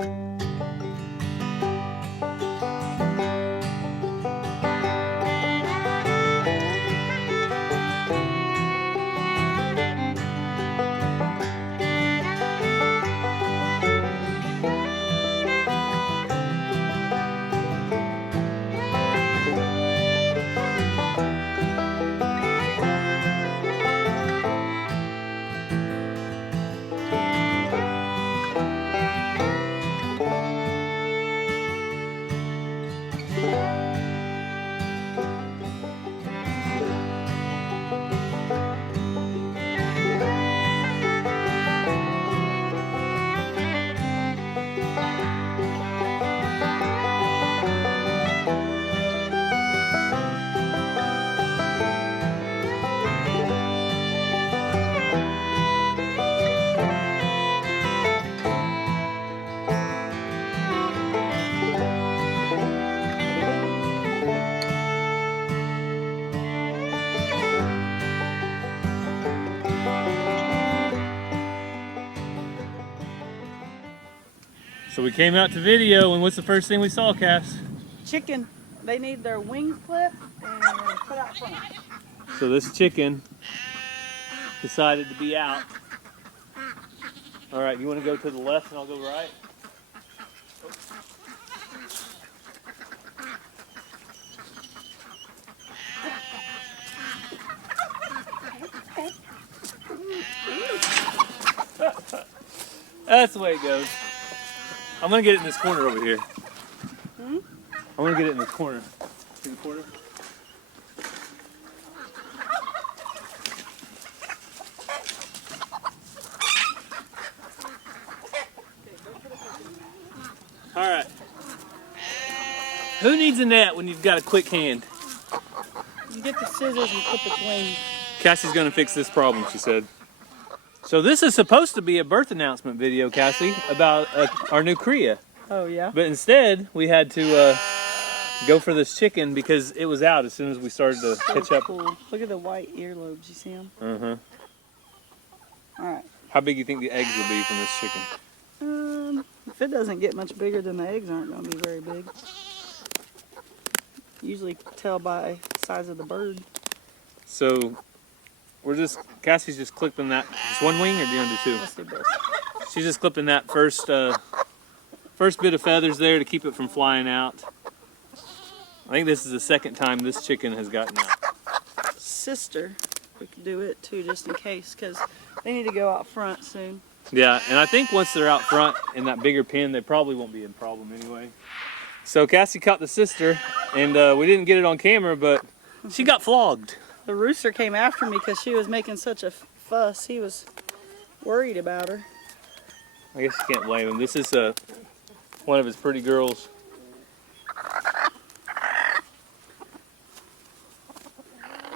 So we came out to video, and what's the first thing we saw, Cass? Chicken. They need their wings clipped and put out front. So this chicken decided to be out. All right, you want to go to the left and I'll go right? That's the way it goes. I'm gonna get it in this corner over here. I'm gonna get it in this corner. See the corner? All right. Who needs a net when you've got a quick hand? You get the scissors and clip its wings. Cassie's gonna fix this problem, she said. So this is supposed to be a birth announcement video, Cassie, about our new cria. Oh yeah? But instead, we had to go for this chicken because it was out as soon as we started to hitch up. Cool. Look at the white earlobes, you see them? Uh-huh. Alright. How big do you think the eggs will be from this chicken? If it doesn't get much bigger, then the eggs aren't going to be very big. Usually tell by the size of the bird. So Cassie's just clipping that, just one wing, or do you want to do two? Let's do both. She's just clipping that first bit of feathers there to keep it from flying out. I think this is the second time this chicken has gotten out. Sister, we could do it too, just in case, because they need to go out front soon. Yeah, and I think once they're out front in that bigger pen, they probably won't be a problem anyway. So Cassie caught the sister, and we didn't get it on camera, but she got flogged. The rooster came after me because she was making such a fuss. He was worried about her. I guess you can't blame him. This is one of his pretty girls.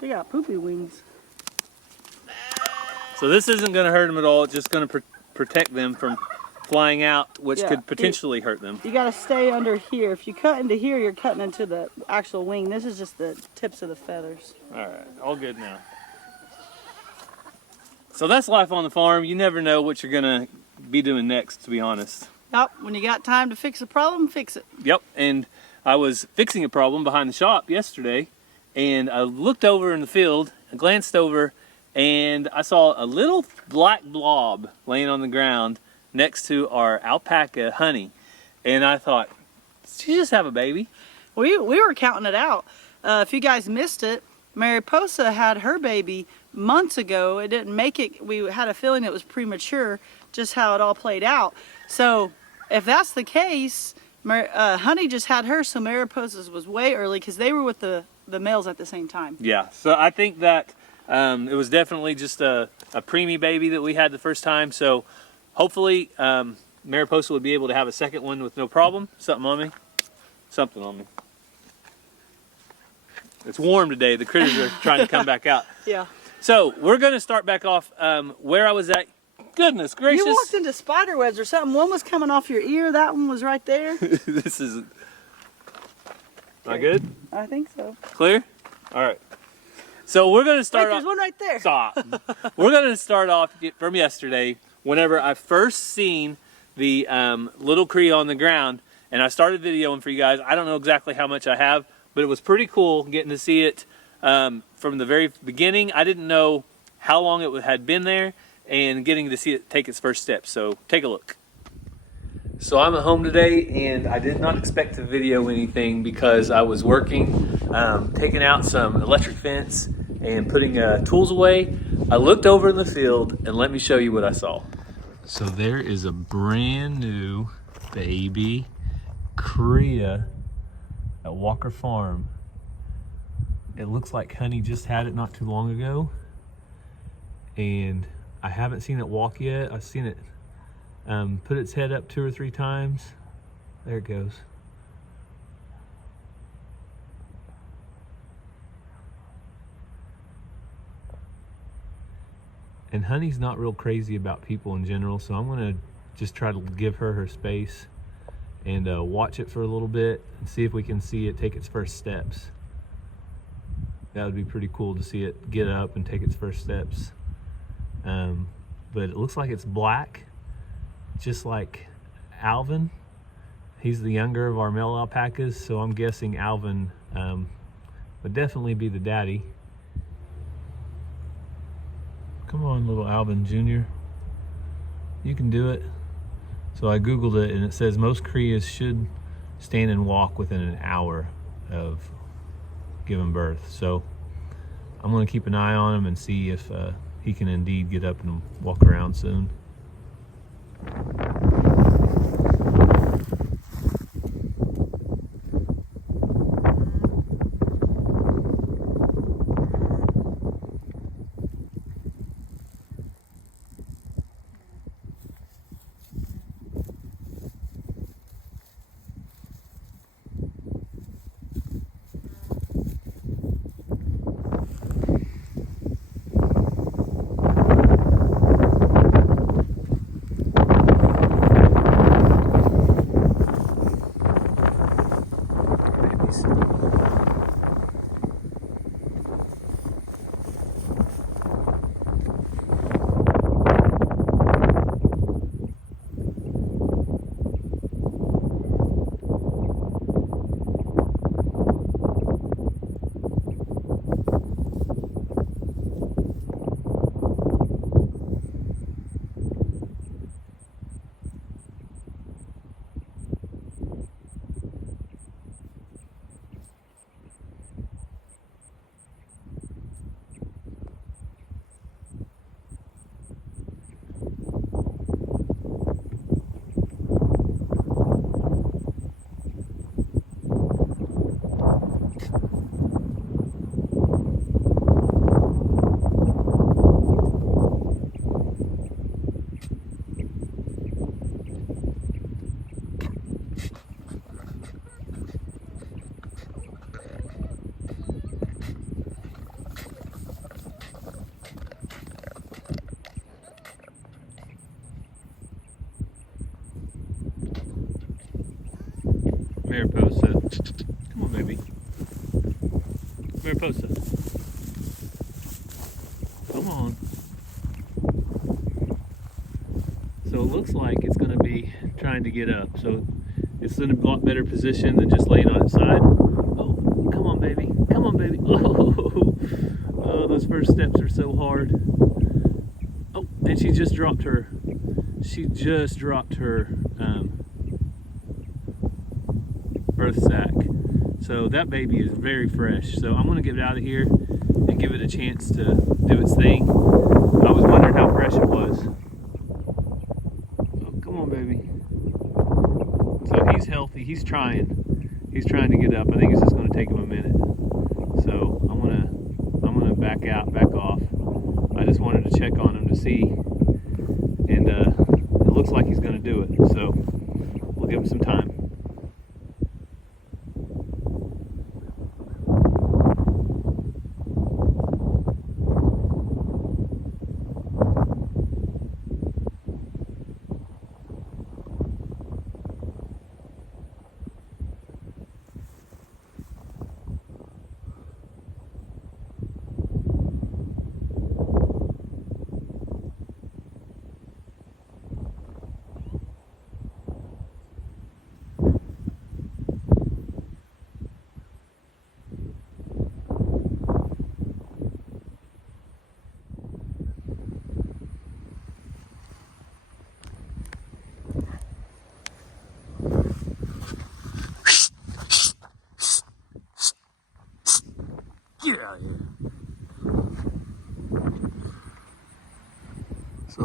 They got poopy wings. So this isn't going to hurt them at all. It's just going to protect them from flying out, which could potentially hurt them. You got to stay under here. If you cut into here, you're cutting into the actual wing. This is just the tips of the feathers. All right, all good now. So that's life on the farm. You never know what you're going to be doing next, to be honest. Yep, when you got time to fix a problem, fix it. Yep, and I was fixing a problem behind the shop yesterday, and I looked over in the field, I glanced over, and I saw a little black blob laying on the ground next to our alpaca honey. And I thought, did she just have a baby? We were counting it out. If you guys missed it, Mariposa had her baby months ago. It didn't make it. We had a feeling it was premature, just how it all played out. So if that's the case, Honey just had her, so Mariposa's was way early because they were with the males at the same time. Yeah, so I think that it was definitely just a preemie baby that we had the first time. So hopefully Mariposa would be able to have a second one with no problem. Something on me? Something on me. It's warm today. The critters are trying to come back out. Yeah. So we're going to start back off where I was at. Goodness gracious. You walked into spider webs or something. One was coming off your ear. That one was right there. This is... Am I good? I think so. Clear? All right. So we're going to start Wait, off... there's one right there. Stop. We're going to start off from yesterday, whenever I first seen the little Cree on the ground, and I started videoing for you guys. I don't know exactly how much I have, but it was pretty cool getting to see it from the very beginning. I didn't know how long it had been there, and getting to see it take its first steps. So take a look. So I'm at home today, and I did not expect to video anything because I was working, taking out some electric fence and putting tools away. I looked over in the field, and let me show you what I saw. So there is a brand new baby Korea at Walker Farm. It looks like Honey just had it not too long ago, and I haven't seen it walk yet. I've seen it put its head up 2 or 3 times. There it goes. And Honey's not real crazy about people in general, so I'm gonna just try to give her her space and watch it for a little bit and see if we can see it take its first steps. That would be pretty cool to see it get up and take its first steps. But it looks like it's black, just like Alvin. He's the younger of our male alpacas, so I'm guessing Alvin would definitely be the daddy. Come on, little Alvin Jr. You can do it. So I Googled it, and it says most Krias should stand and walk within an hour of giving birth. So I'm going to keep an eye on him and see if he can indeed get up and walk around soon. Mariposa. Come on, baby. Mariposa. Come on. So it looks like it's going to be trying to get up. So it's in a lot better position than just laying on its side. Oh, come on, baby. Come on, baby. Oh, oh, those first steps are so hard. Oh, and she just dropped her. She just dropped her birth sac. So that baby is very fresh. So I'm going to get it out of here and give it a chance to do its thing. I was wondering how fresh it was. Oh, come on, baby. So he's healthy. He's trying. He's trying to get up. I think it's just going to take him a minute. So I'm gonna back out, back off. I just wanted to check on him to see, and it looks like he's going to do it. So we'll give him some time.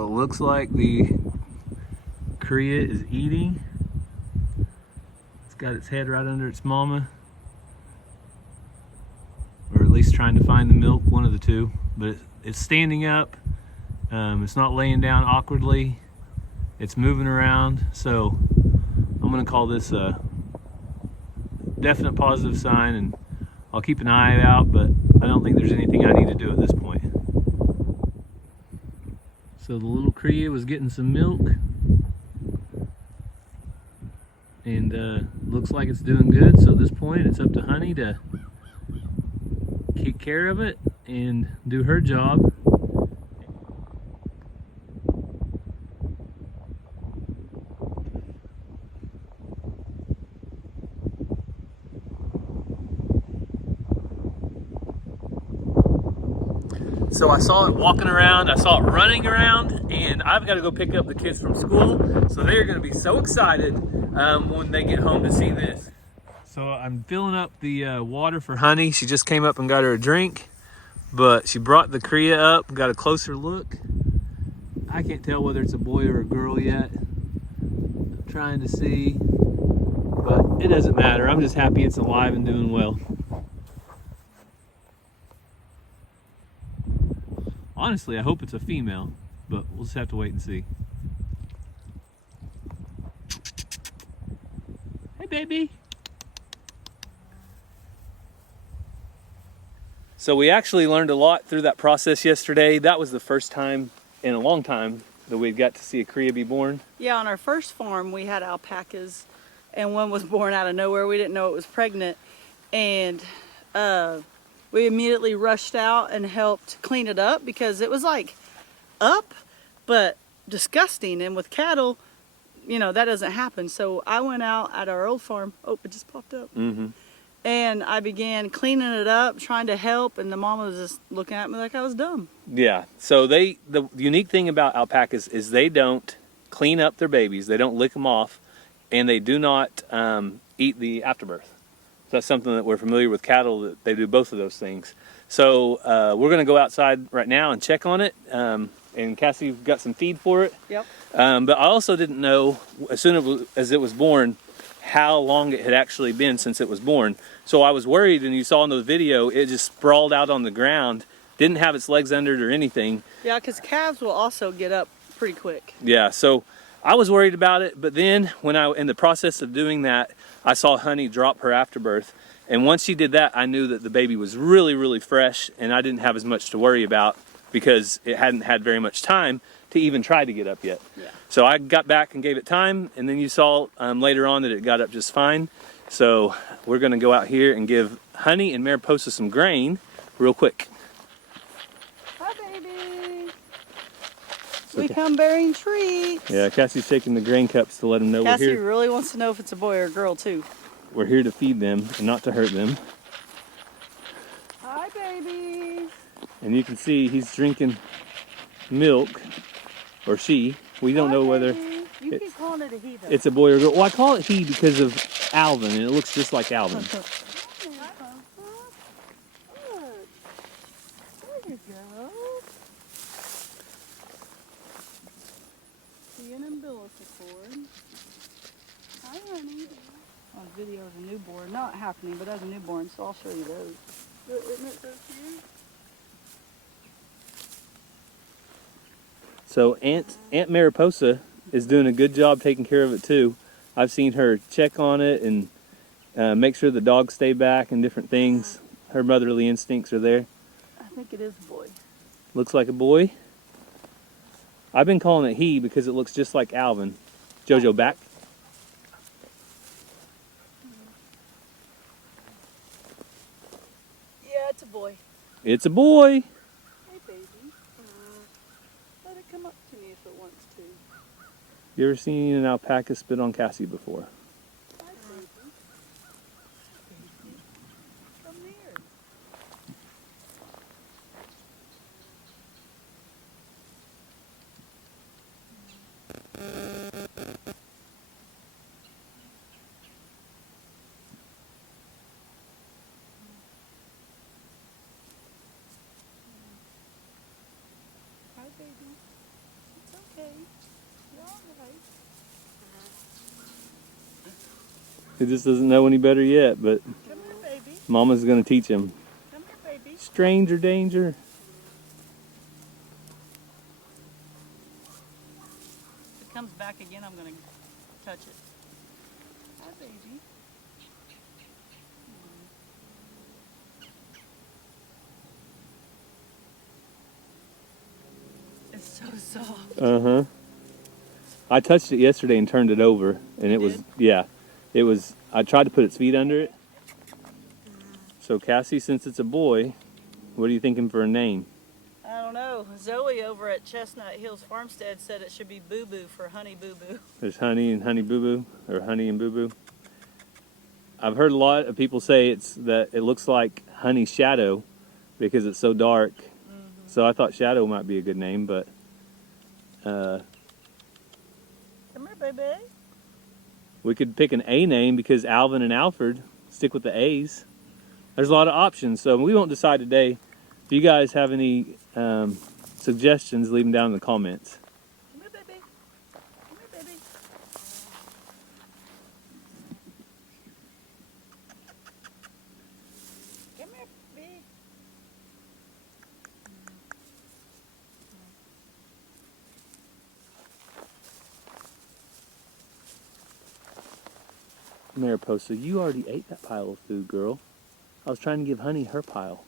it looks like the cria is eating. It's got its head right under its mama, or at least trying to find the milk, one of the two. But it's standing up. It's not laying down awkwardly. It's moving around. So I'm gonna call this a definite positive sign, and I'll keep an eye out, but I don't think there's anything I need to do at this point. So the little cria was getting some milk, and looks like it's doing good. So at this point it's up to Honey to take care of it and do her job. So I saw it walking around, I saw it running around, and I've got to go pick up the kids from school. So they're going to be so excited when they get home to see this. So I'm filling up the water for Honey. She just came up and got her a drink, but she brought the cria up, got a closer look. I can't tell whether it's a boy or a girl yet. I'm trying to see, but it doesn't matter. I'm just happy it's alive and doing well. Honestly, I hope it's a female, but we'll just have to wait and see. Hey, baby. So we actually learned a lot through that process yesterday. That was the first time in a long time that we'd got to see a cria be born. Yeah, on our first farm we had alpacas, and one was born out of nowhere. We didn't know it was pregnant, and we immediately rushed out and helped clean it up because it was like up, but disgusting. And with cattle, you know, that doesn't happen. So I went out at our old farm. Oh, it just popped up. Mm-hmm. And I began cleaning it up, trying to help, and the mama was just looking at me like I was dumb. Yeah, so the unique thing about alpacas is they don't clean up their babies, they don't lick them off, and they do not eat the afterbirth. So that's something that we're familiar with cattle, that they do both of those things. So we're going to go outside right now and check on it, and Cassie got some feed for it. Yep. But I also didn't know, as soon as it was born, how long it had actually been since it was born. So I was worried, and you saw in the video, it just sprawled out on the ground, didn't have its legs under it or anything. Yeah, because calves will also get up pretty quick. Yeah, so I was worried about it, but then when in the process of doing that, I saw Honey drop her afterbirth. And once she did that, I knew that the baby was really, really fresh, and I didn't have as much to worry about because it hadn't had very much time to even try to get up yet. Yeah. So I got back and gave it time, and then you saw later on that it got up just fine. So we're gonna go out here and give Honey and Mariposa some grain real quick. Hi, baby. We come bearing treats. Yeah, Cassie's shaking the grain cups to let them know Cassie we're here. really wants to know if it's a boy or a girl, too. We're here to feed them and not to hurt them. Hi, baby. And you can see he's drinking milk, or she. We don't know whether You keep calling it a he, though. it's a boy or girl. Well, I call it he because of Alvin, and it looks just like Alvin. There you go. See an umbilical cord. Hi, honey. On video of a newborn. Not happening, but as a newborn, so I'll show you those. Isn't it so cute? So Aunt Mariposa is doing a good job taking care of it too. I've seen her check on it and make sure the dogs stay back and different things. Her motherly instincts are there. I think it is a boy. Looks like a boy. I've been calling it he because it looks just like Alvin. Jojo, back. Yeah, it's a boy. It's a boy. Hey, baby. Let it come up to me if it wants to. You ever seen an alpaca spit on Cassie before? Hi, baby. Come here. Hi, baby. It's He just doesn't know any better yet, but Come here, baby. Mama's gonna teach him. Come here, baby. Stranger danger. If it comes back again, I'm gonna touch it. Hi, baby. It's so soft. Uh-huh. I touched it yesterday and turned it over, and it was, did? yeah, it was, I tried to put its feet under it. So Cassie, since it's a boy, what are you thinking for a name? I don't know. Zoe over at Chestnut Hills Farmstead said it should be Boo Boo for Honey Boo Boo. There's Honey and Honey Boo Boo, or Honey and Boo Boo. I've heard a lot of people say it looks like Honey Shadow because it's so dark. So I thought Shadow might be a good name, but Come here, baby. we could pick an A name because Alvin and Alfred stick with the A's. There's a lot of options, so we won't decide today. If you guys have any suggestions, leave them down in the comments. Come here, baby. Come here, baby. Come here, baby. Mariposa, you already ate that pile of food, girl. I was trying to give Honey her pile.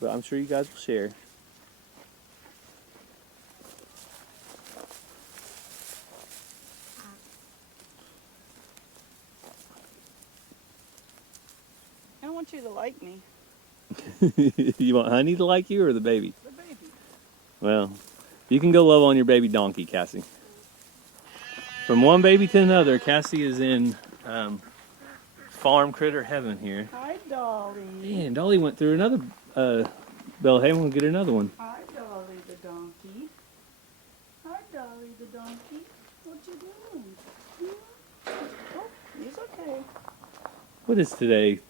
But I'm sure you guys will share. I don't want you to like me. You want Honey to like you or the baby? The baby. Well, you can go love on your baby donkey, Cassie. From one baby to another, Cassie is in farm critter heaven here. Hi, Dolly. Man, Dolly went through another bell. Hey, we'll get her another one. Hi, Dolly the donkey. Hi, Dolly the donkey. What you doing? Oh, he's okay. What is today?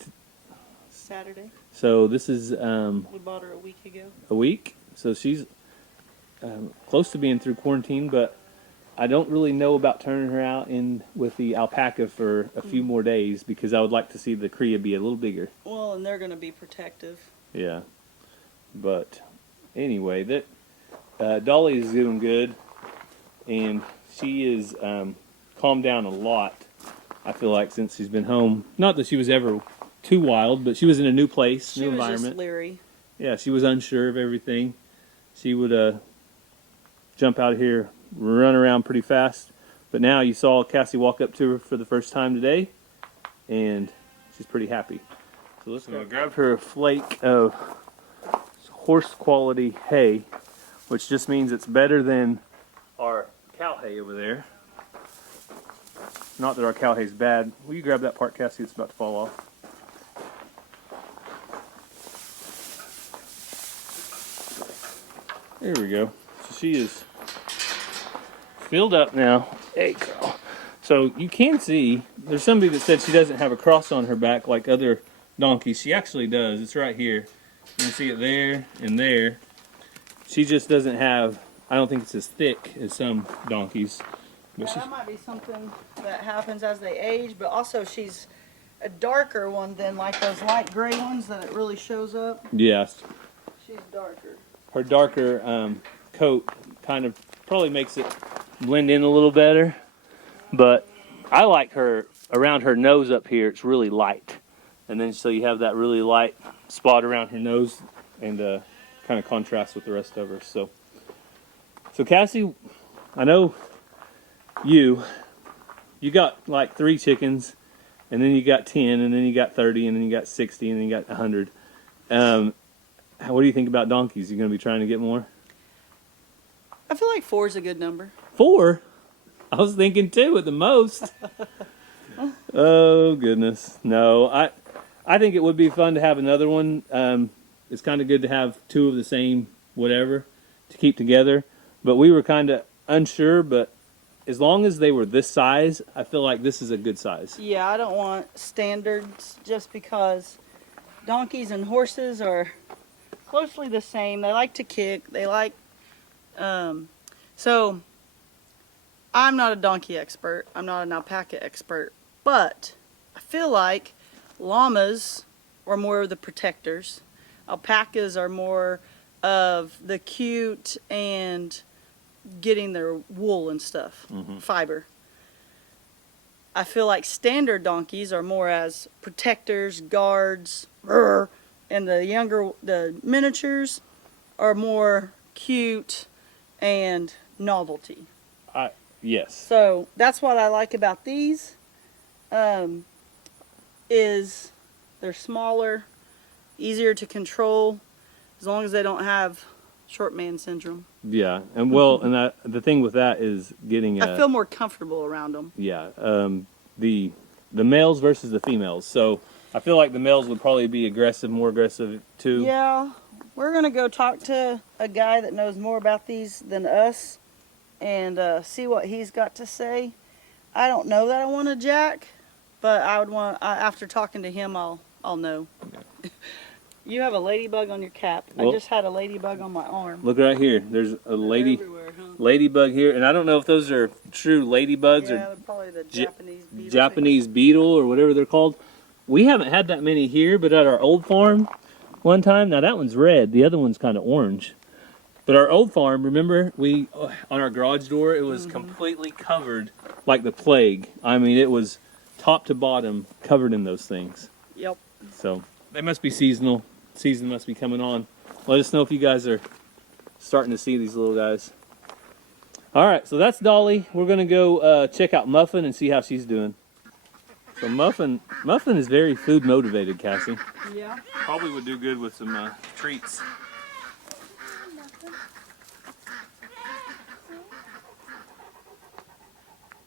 Saturday. So this is We bought her a week ago. a week. So she's close to being through quarantine, but I don't really know about turning her out in with the alpaca for a few more days because I would like to see the cria be a little bigger. Well, and they're going to be protective. Yeah. But anyway, that Dolly is doing good, and she is calmed down a lot. I feel like since she's been home. Not that she was ever too wild, but she was in a new place, new environment. She was just leery. Yeah, she was unsure of everything. She would jump out of here, run around pretty fast. But now you saw Cassie walk up to her for the first time today, and she's pretty happy. So let's go grab her a flake of horse quality hay, which just means it's better than our cow hay over there. Not that our cow hay's bad. Will you grab that part, Cassie? It's about to fall off. There we go. So she is filled up now. Hey, girl. So you can see, there's somebody that said she doesn't have a cross on her back like other donkeys. She actually does. It's right here. You can see it there and there. She just doesn't have, I don't think it's as thick as some donkeys. But That might be something that happens as they age, but also she's a darker one than like those light gray ones that it really shows up. yes, She's darker. her darker coat kind of probably makes it blend in a little better. But I like her around her nose up here. It's really light, and then so you have that really light spot around her nose, and kind of contrasts with the rest of her. So Cassie, I know you got like 3 chickens, and then you got 10, and then you got 30, and then you got 60, and then you got 100. What do you think about donkeys? You going to be trying to get more? I feel like 4 is a good number. 4? I was thinking 2 at the most. Oh goodness, no. I think it would be fun to have another one. It's kind of good to have 2 of the same whatever to keep together. But we were kind of unsure. But as long as they were this size, I feel like this is a good size. Yeah, I don't want standards just because donkeys and horses are closely the same. They like to kick. They like, so I'm not a donkey expert. I'm not an alpaca expert. But I feel like llamas are more of the protectors. Alpacas are more of the cute and getting their wool and stuff, fiber. I feel like standard donkeys are more as protectors, guards, and the miniatures are more cute and novelty. Yes. So that's what I like about these. Is they're smaller, easier to control, as long as they don't have short man syndrome. Yeah, and well, and the thing with that is getting. I feel more comfortable around them. Yeah, the males versus the females. So I feel like the males would probably be more aggressive too. Yeah, we're gonna go talk to a guy that knows more about these than us, and see what he's got to say. I don't know that I want a jack, but I would want. After talking to him, I'll know. Okay. You have a ladybug on your cap. Well, I just had a ladybug on my arm. Look right here. There's a ladybug here, and I don't know if those are true ladybugs or probably the Japanese beetle or whatever they're called. We haven't had that many here, but at our old farm one time, now that one's red, the other one's kind of orange. But our old farm, remember, on our garage door, it was completely covered like the plague. I mean, it was top to bottom covered in those things. Yep. So they must be seasonal. Season must be coming on. Let us know if you guys are starting to see these little guys. All right, so that's Dolly. We're gonna go check out Muffin and see how she's doing. So Muffin is very food motivated, Cassie. Yeah. Probably would do good with some treats.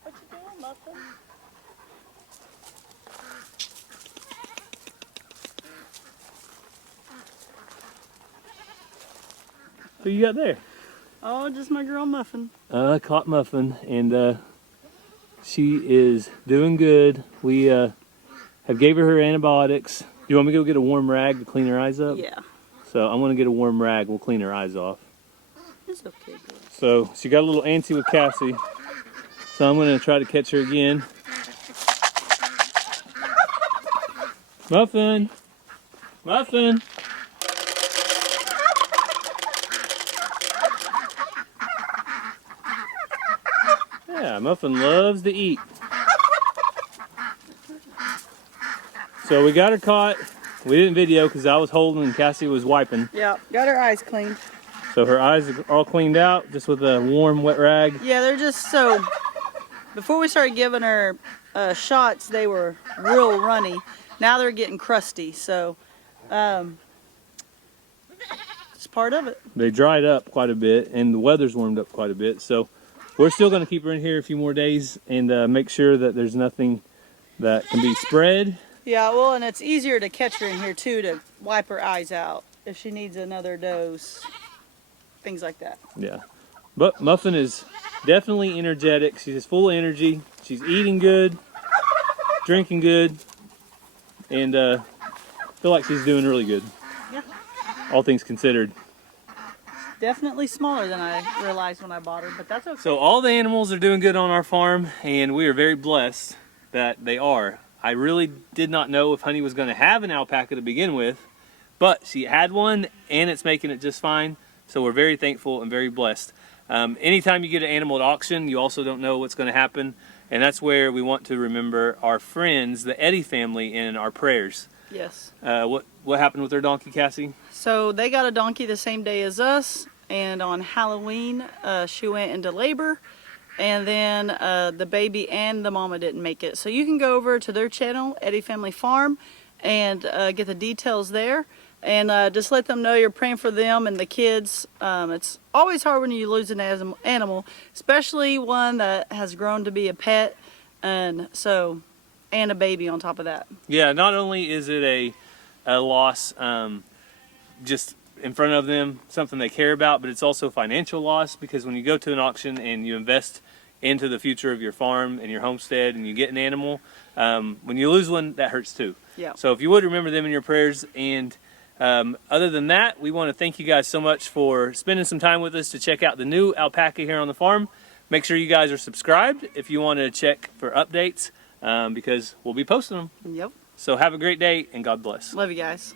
What you doing, Muffin? Who you got there? Oh, just my girl Muffin. I caught Muffin, and she is doing good. We have gave her antibiotics. Do you want me to go get a warm rag to clean her eyes up? Yeah. So I'm going to get a warm rag. We'll clean her eyes off. It's okay, girl. So she got a little antsy with Cassie. So I'm going to try to catch her again. Muffin! Muffin! Yeah, Muffin loves to eat. So we got her caught. We didn't video because I was holding and Cassie was wiping. Yeah, got her eyes cleaned. So her eyes are all cleaned out just with a warm, wet rag. Yeah, they're just so... Before we started giving her shots, they were real runny. Now they're getting crusty, so it's part of it. They dried up quite a bit, and the weather's warmed up quite a bit. So we're still going to keep her in here a few more days and make sure that there's nothing that can be spread. Yeah, well, and it's easier to catch her in here, too, to wipe her eyes out if she needs another dose, things like that. Yeah, but Muffin is definitely energetic. She's full of energy. She's eating good, drinking good, and feel like she's doing really good. Yeah. All things considered. Definitely smaller than I realized when I bought her, but that's okay. So all the animals are doing good on our farm, and we are very blessed that they are. I really did not know if Honey was going to have an alpaca to begin with, but she had one, and it's making it just fine. So we're very thankful and very blessed. Anytime you get an animal at auction, you also don't know what's going to happen, and that's where we want to remember our friends, the Eddy family, in our prayers. Yes. What happened with their donkey, Cassie? So they got a donkey the same day as us, and on Halloween she went into labor, and then the baby and the mama didn't make it. So you can go over to their channel, Eddy Family Farm, and get the details there, and just let them know you're praying for them and the kids. It's always hard when you lose an animal, especially one that has grown to be a pet, and a baby on top of that. Yeah, not only is it a loss just in front of them, something they care about, but it's also financial loss, because when you go to an auction and you invest into the future of your farm and your homestead and you get an animal, when you lose one, that hurts too. Yeah. So if you would remember them in your prayers. And other than that, we want to thank you guys so much for spending some time with us to check out the new alpaca here on the farm. Make sure you guys are subscribed if you want to check for updates. because we'll be posting them. Yep. So have a great day and God bless. Love you guys.